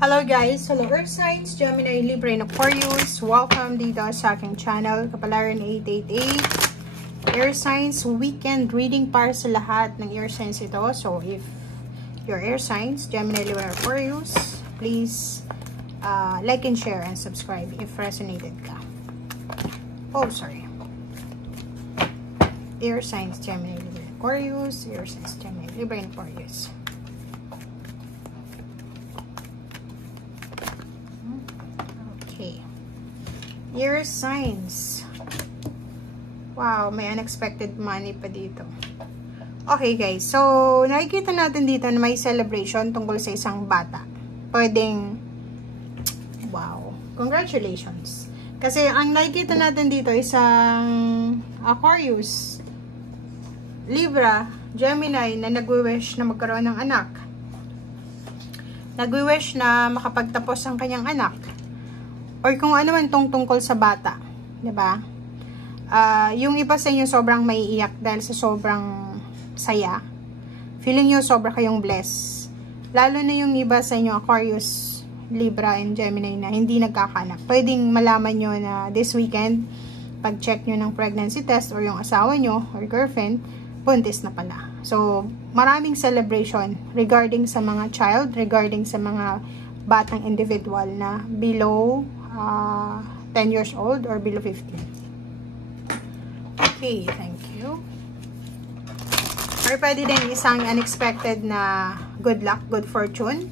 Hello guys! Hello Earth Signs, Gemini, Libra, and Aquarius. Welcome dito sa aking channel, Kapalaran 888. Air Signs weekend reading para sa lahat ng Air Signs ito. So if you're Air Signs, Gemini, Libra, Aquarius, please like and share and subscribe if resonated ka. Oh, sorry. Air Signs, Gemini, Libra, Aquarius. Air Signs, Gemini, Libra, and Aquarius. Air signs. Wow, may unexpected money pa dito. Okay guys, so nakikita natin dito na may celebration tungkol sa isang bata. Pwedeng, wow, congratulations. Kasi ang nakikita natin dito isang Aquarius, Libra, Gemini na nagwi-wish na magkaroon ng anak. Nagwi-wish na makapagtapos ang kanyang anak. Or kung ano man tungkol sa bata, 'di ba? Yung iba sa inyo sobrang maiiyak dahil sa sobrang saya. Feeling niyo sobra kayong blessed. Lalo na yung iba sa inyo Aquarius, Libra, and Gemini na hindi nagkakaanak. Pwedeng malaman niyo na this weekend pag-check niyo ng pregnancy test or yung asawa niyo or girlfriend, buntis na pala. So, maraming celebration regarding sa mga child, regarding sa mga batang individual na below 10 years old or below 15. Okay, thank you. Or pwede din isang unexpected na good luck, good fortune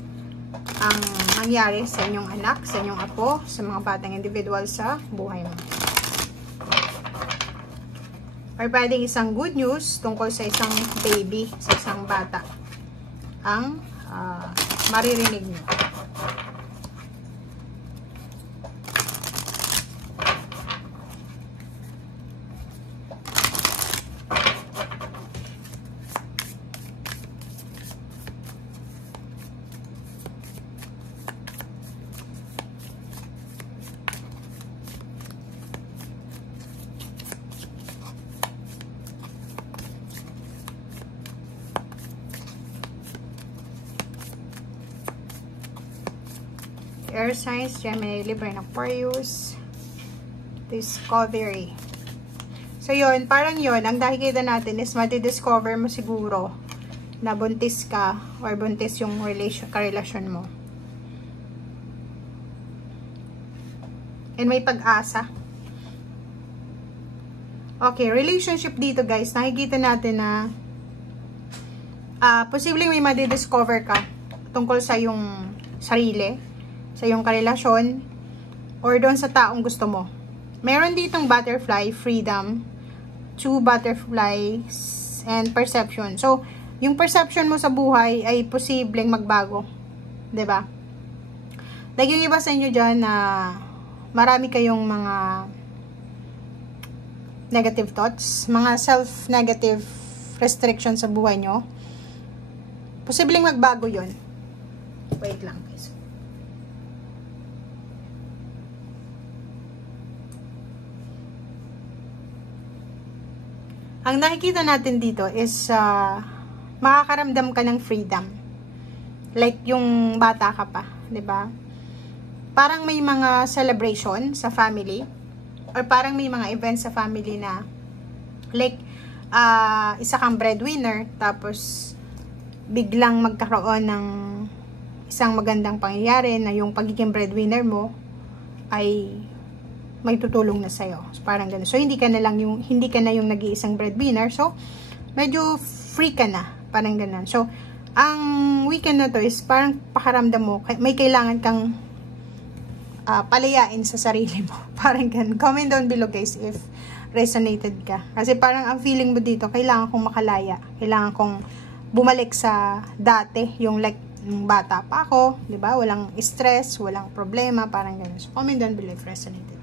ang mangyari sa inyong anak, sa inyong apo, sa mga batang individual sa buhay mo. Or pwede isang good news tungkol sa isang baby, sa isang bata ang maririnig nyo. Air signs, Gemini, Libra, and Aquarius. Discovery. So, yun. Parang yun. Ang nakikita natin is mati-discover mo siguro na buntis ka or buntis yung karelasyon mo. And may pag-asa. Okay. Relationship dito, guys. Nakikita natin na posibleng may mati-discover ka tungkol sa yung sarili, sa iyong karelasyon, or doon sa taong gusto mo. Meron ditong butterfly, freedom, 2 butterflies, and perception. So, yung perception mo sa buhay ay posibleng magbago. 'Di ba? Like yung iba sa inyo dyan na marami kayong mga negative thoughts, mga self-negative restrictions sa buhay nyo. Posibleng magbago yon. Wait lang, guys. Ang nakikita natin dito is makakaramdam ka ng freedom. Like yung bata ka pa, 'di ba? Parang may mga celebration sa family or parang may mga events sa family na like isa kang breadwinner tapos biglang magkakaroon ng isang magandang pangyayari na yung pagiging breadwinner mo ay may tutulong na sa'yo. So, parang gano'n. So, hindi ka na yung nag-iisang breadwinner. So, medyo free ka na. Parang gano'n. So, ang weekend na to is parang pakaramdam mo, may kailangan kang palayain sa sarili mo. Parang gano'n. Comment down below guys if resonated ka. Kasi parang ang feeling mo dito, kailangan kong makalaya. Kailangan kong bumalik sa dati, yung like, yung bata pa ako, di ba? Walang stress, walang problema, parang gano'n. So, comment down below if resonated.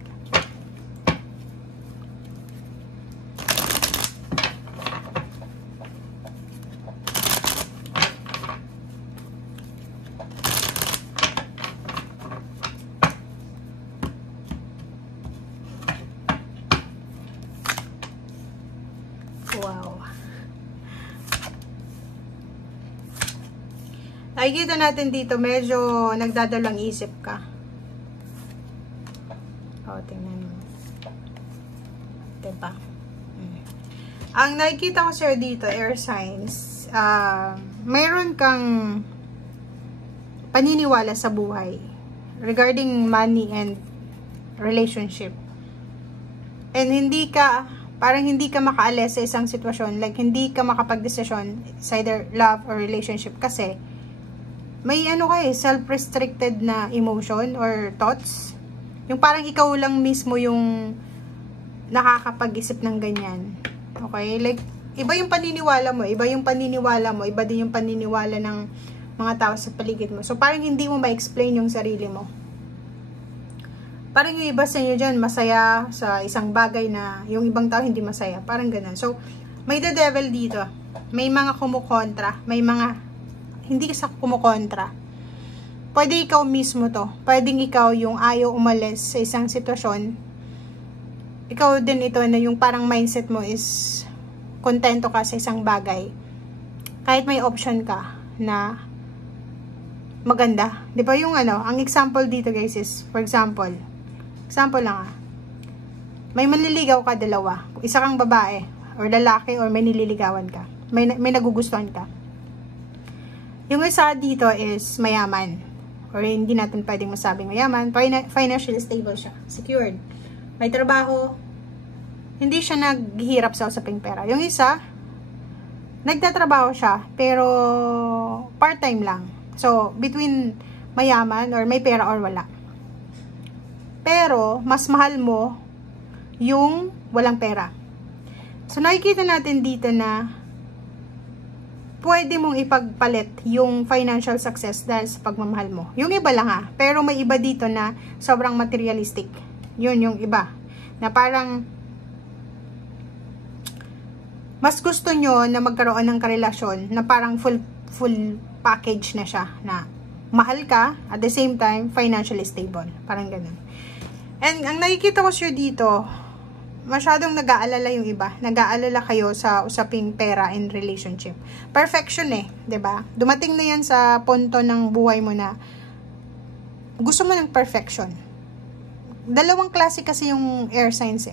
Makikita natin dito, medyo nagdadalang isip ka. O, tingnan mo. Diba? Ang nakikita ko sa'yo dito, air signs, mayroon kang paniniwala sa buhay regarding money and relationship. And parang hindi ka makaalis sa isang sitwasyon, like hindi ka makapag-desisyon sa either love or relationship kasi may self-restricted na emotion or thoughts. Yung parang ikaw lang mismo yung nakakapag-isip ng ganyan. Okay? Like, iba yung paniniwala mo, iba din yung paniniwala ng mga tao sa paligid mo. So, parang hindi mo ma-explain yung sarili mo. Parang yung iba sa inyo dyan, masaya sa isang bagay na yung ibang tao hindi masaya. Parang ganun. So, may the devil dito. May mga kumukontra. May mga hindi ka kumukontra. Pwede ikaw mismo to. Pwedeng ikaw yung ayaw umalis sa isang sitwasyon. Ikaw din ito na yung parang mindset mo is kontento ka sa isang bagay. Kahit may option ka na maganda. Di ba yung ang example dito guys is, for example lang may manliligaw ka dalawa. Isa kang babae or lalaki or may nililigawan ka. May nagugustuhan ka. Yung isa dito is mayaman. Or hindi natin pwedeng masabing mayaman. Financially stable siya. Secured. May trabaho. Hindi siya naghihirap sa usaping pera. Yung isa, nagtatrabaho siya, pero part-time lang. So, between mayaman or may pera or wala. Pero, mas mahal mo yung walang pera. So, nakikita natin dito na pwede mong ipagpalit yung financial success dahil sa pagmamahal mo. Yung iba lang pero may iba dito na sobrang materialistic. Yun yung iba. Na parang mas gusto nyo na magkaroon ng karelasyon na parang full package na siya. Na mahal ka, at the same time, financially stable. Parang ganun. And ang nakikita ko siya dito, masyadong nag-aalala yung iba. Nag-aalala kayo sa usaping pera and relationship. Perfection 'di ba? Dumating na yan sa punto ng buhay mo na gusto mo ng perfection. Dalawang klase kasi yung air signs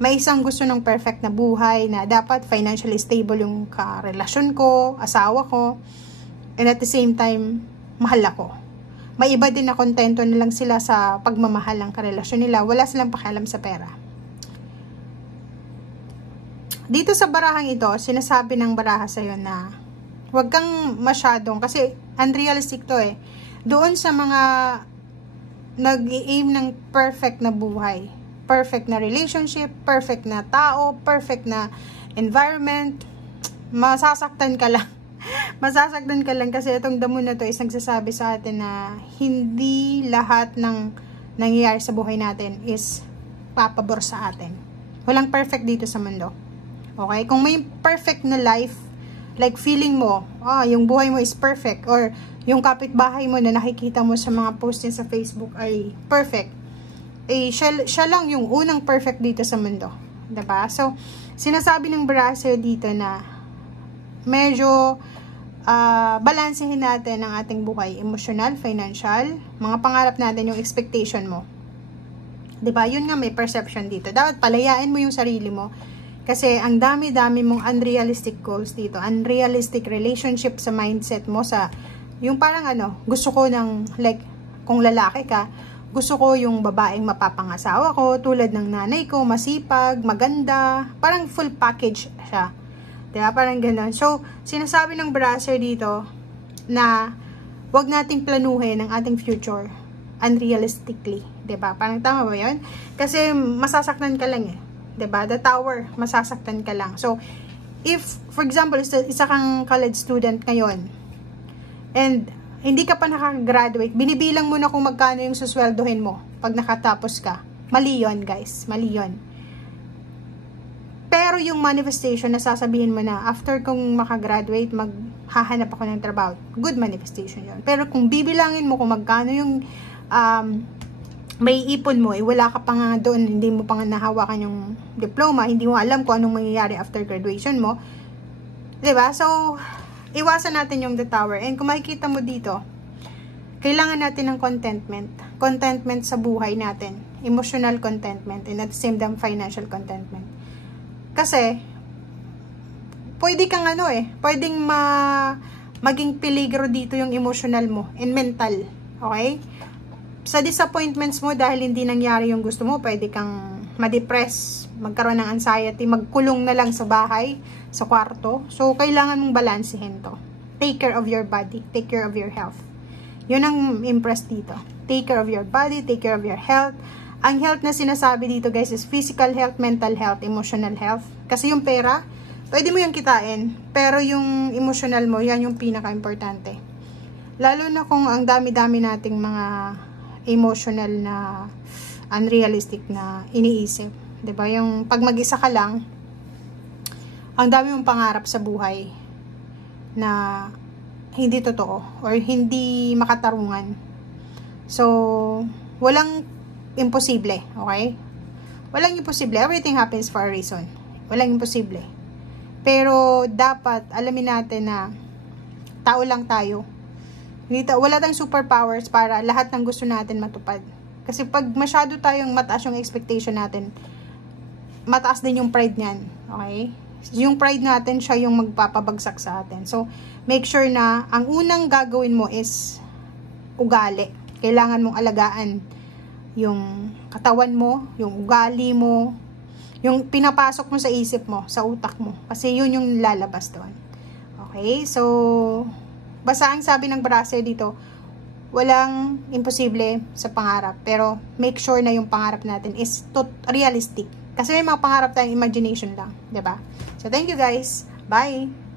May isang gusto ng perfect na buhay na dapat financially stable yung karelasyon ko, asawa ko, and at the same time, mahal ako. May iba din na kontento na lang sila sa pagmamahal ng karelasyon nila. Wala silang pakialam sa pera. Dito sa barahang ito, sinasabi ng baraha sa'yo na huwag kang masyadong, kasi unrealistic to doon sa mga nag-i-aim ng perfect na buhay, perfect na relationship, perfect na tao, perfect na environment, masasaktan ka lang. Masasaktan ka lang kasi itong damo na to is nagsasabi sa atin na hindi lahat ng nangyayari sa buhay natin is papabor sa atin. Walang perfect dito sa mundo. Okay? Kung may perfect na life, like feeling mo, yung buhay mo is perfect, or yung kapitbahay mo na nakikita mo sa mga post niya sa Facebook ay perfect, siya lang yung unang perfect dito sa mundo. Diba? So, sinasabi ng brasa dito na medyo balansehin natin ang ating buhay, emotional, financial, mga pangarap natin, yung expectation mo. Diba? Yun nga, may perception dito. Dapat palayain mo yung sarili mo kasi ang dami-dami mong unrealistic goals dito, unrealistic relationship sa mindset mo, sa yung parang gusto ko ng, like, kung lalaki ka, gusto ko yung babaeng mapapangasawa ko, tulad ng nanay ko, masipag, maganda, parang full package siya. Diba? Parang gano'n. So, sinasabi ng brasser dito na wag nating planuhin ang ating future unrealistically. Diba? Parang tama ba yun? Kasi masasaktan ka lang Diba? The tower, masasaktan ka lang. So, if, for example, isa kang college student ngayon and hindi ka pa nakaka-graduate, binibilang mo na kung magkano yung susweldohin mo pag nakatapos ka. Mali yun, guys. Mali yun. Pero yung manifestation na sasabihin mo na after kong makagraduate, maghahanap ako ng trabaho. Good manifestation yun. Pero kung bibilangin mo kung magkano yung may ipon mo, wala ka pa nga doon, hindi mo pa nga nahawakan yung diploma, hindi mo alam kung anong mangyayari after graduation mo. Diba? So, iwasan natin yung the tower. And kung makikita mo dito, kailangan natin ng contentment. Contentment sa buhay natin. Emotional contentment. And at the same time, financial contentment. Kasi, pwede kang pwedeng maging peligro dito yung emotional mo and mental. Okay? Sa disappointments mo dahil hindi nangyari yung gusto mo, pwede kang ma-depress, magkaroon ng anxiety, magkulong na lang sa bahay, sa kwarto. So, kailangan mong balansehin to. Take care of your body. Take care of your health. Yun ang impress dito. Take care of your body, take care of your health. Ang health na sinasabi dito guys is physical health, mental health, emotional health. Kasi yung pera, pwede mo yung kitain, pero yung emotional mo, yan yung pinaka-importante. Lalo na kung ang dami-dami nating mga emotional na unrealistic na iniisip. 'Di ba? Yung pag mag-isa ka lang, ang dami mong pangarap sa buhay na hindi totoo or hindi makatarungan. So, walang imposible, okay? Walang imposible. Everything happens for a reason. Walang imposible. Pero, dapat, alamin natin na tao lang tayo. Wala tayong superpowers para lahat ng gusto natin matupad. Kasi pag masyado tayong mataas yung expectation natin, mataas din yung pride niyan. Okay? Yung pride natin, siya yung magpapabagsak sa atin. So, make sure na ang unang gagawin mo is ugali. Kailangan mong alagaan yung katawan mo, yung ugali mo, yung pinapasok mo sa isip mo, sa utak mo. Kasi yun yung lalabas doon. Okay? So, basta ang sabi ng brasser dito, walang imposible sa pangarap. Pero, make sure na yung pangarap natin is realistic. Kasi may mga pangarap tayong imagination lang. 'Di ba? So, thank you guys. Bye!